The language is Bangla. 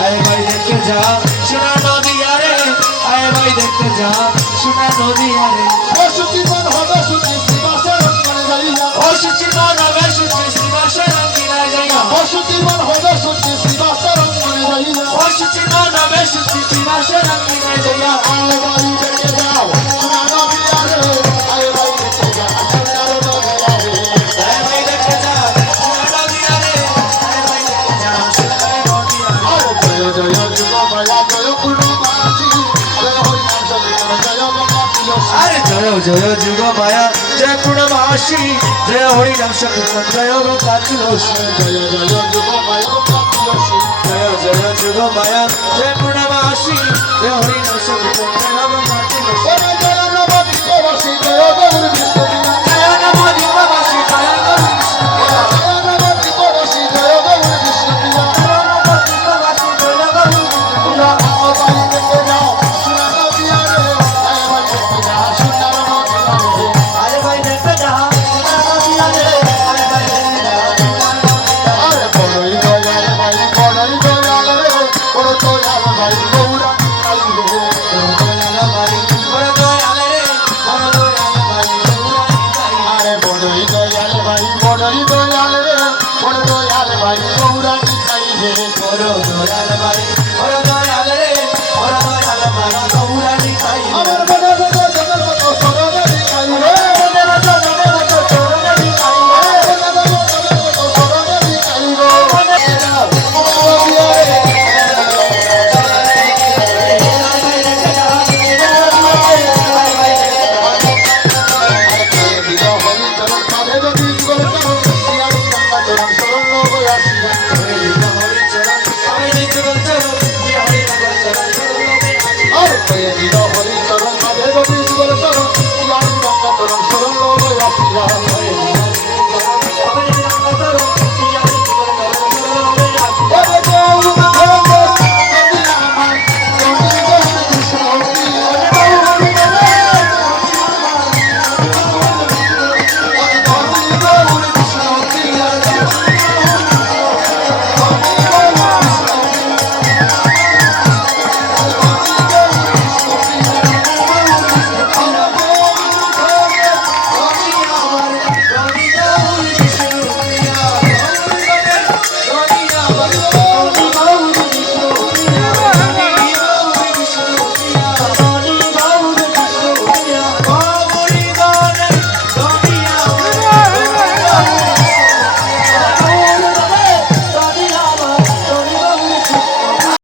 আয় ভাই দেখতে যা সোনা নদী আরে আয় ভাই দেখতে যা সোনা নদী আরে। আরে জয় জয় যুগ মায়া, জয় পূর্ণবাসী জয় হরিরাম সংকীর্তন, জয় কাতুলসী। জয় জয় যুগ মায়া জয় জয় যুগ মায়া, জয় পূর্ণবাসী জয় হরিরাম সংকীর্তন, জয় কাতুলসী। নাই দয়াল রে বড় দয়াল ভাই গৌরাণী চাই হে বড় দয়াল ভাই